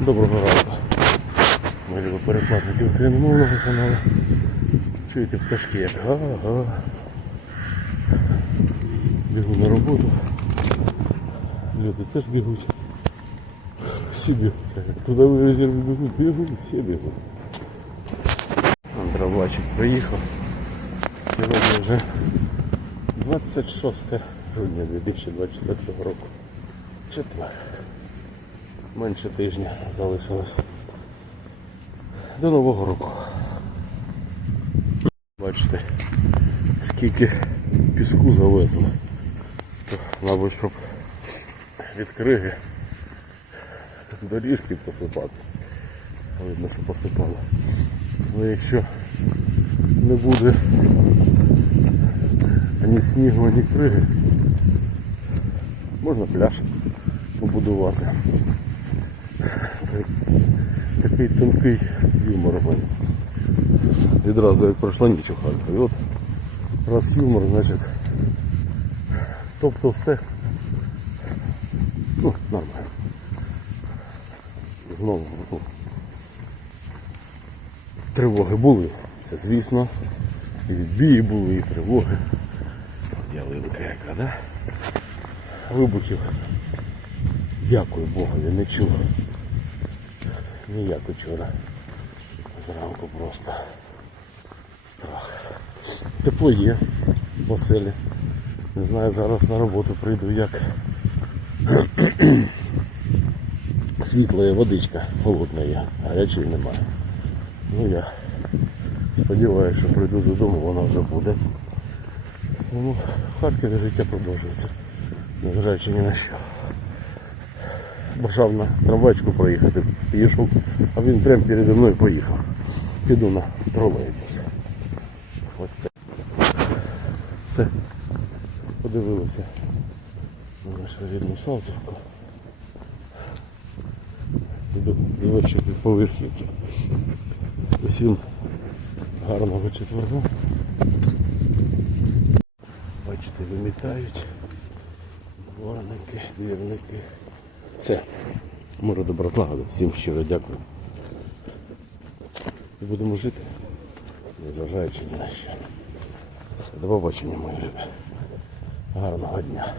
Доброго ранку. Ми любі перекладники україномовного каналу. Чуєте пташки як га-га. Бігу на роботу. Люди теж бігуть. Всі бігуть. Туди в резерві бігуть, бігуть, всі бігуть. Андровачик приїхав. Сьогодні вже 26 грудня 2024 року. Четвер. Менше тижня залишилось до Нового року. Бачите, скільки піску завезли. Мабуть, щоб від криги доріжки посипати. Видно, що посипало. Але якщо не буде ані снігу, ані криги, можна пляж побудувати. Так- Такий тонкий юмор у мене. Відразу як пройшла ніч у Харкові. От раз юмор, значить. Тобто все. Ну, нормально. Знову. ну, Тривоги були, це звісно. І відбії були, і тривоги. Ялинка яка, да? Вибухів. Дякую Богу, я не чув. Ніяк учора. Зранку просто страх. Тепло є в оселі. Не знаю, зараз на роботу прийду як світла є водичка, холодна є, гарячої немає. Ну я сподіваюся, що прийду додому, вона вже буде. Тому в Харкові життя продовжується, незважаючи ні на що. Бажав на трамвайчику проїхати, пішов, а він прямо передо мною поїхав. Піду на тролейбус. Оце. Все. Подивилися на нашу рідну Салтівку. Іду вечір від поверхівки. Усім гарного четвергу. Бачите, вимітають. Дворники, двірники. Все. Миру добра злагоди. Всім щиро дякую. І будемо жити, незважаючи на що. До побачення, мої любі. Гарного дня.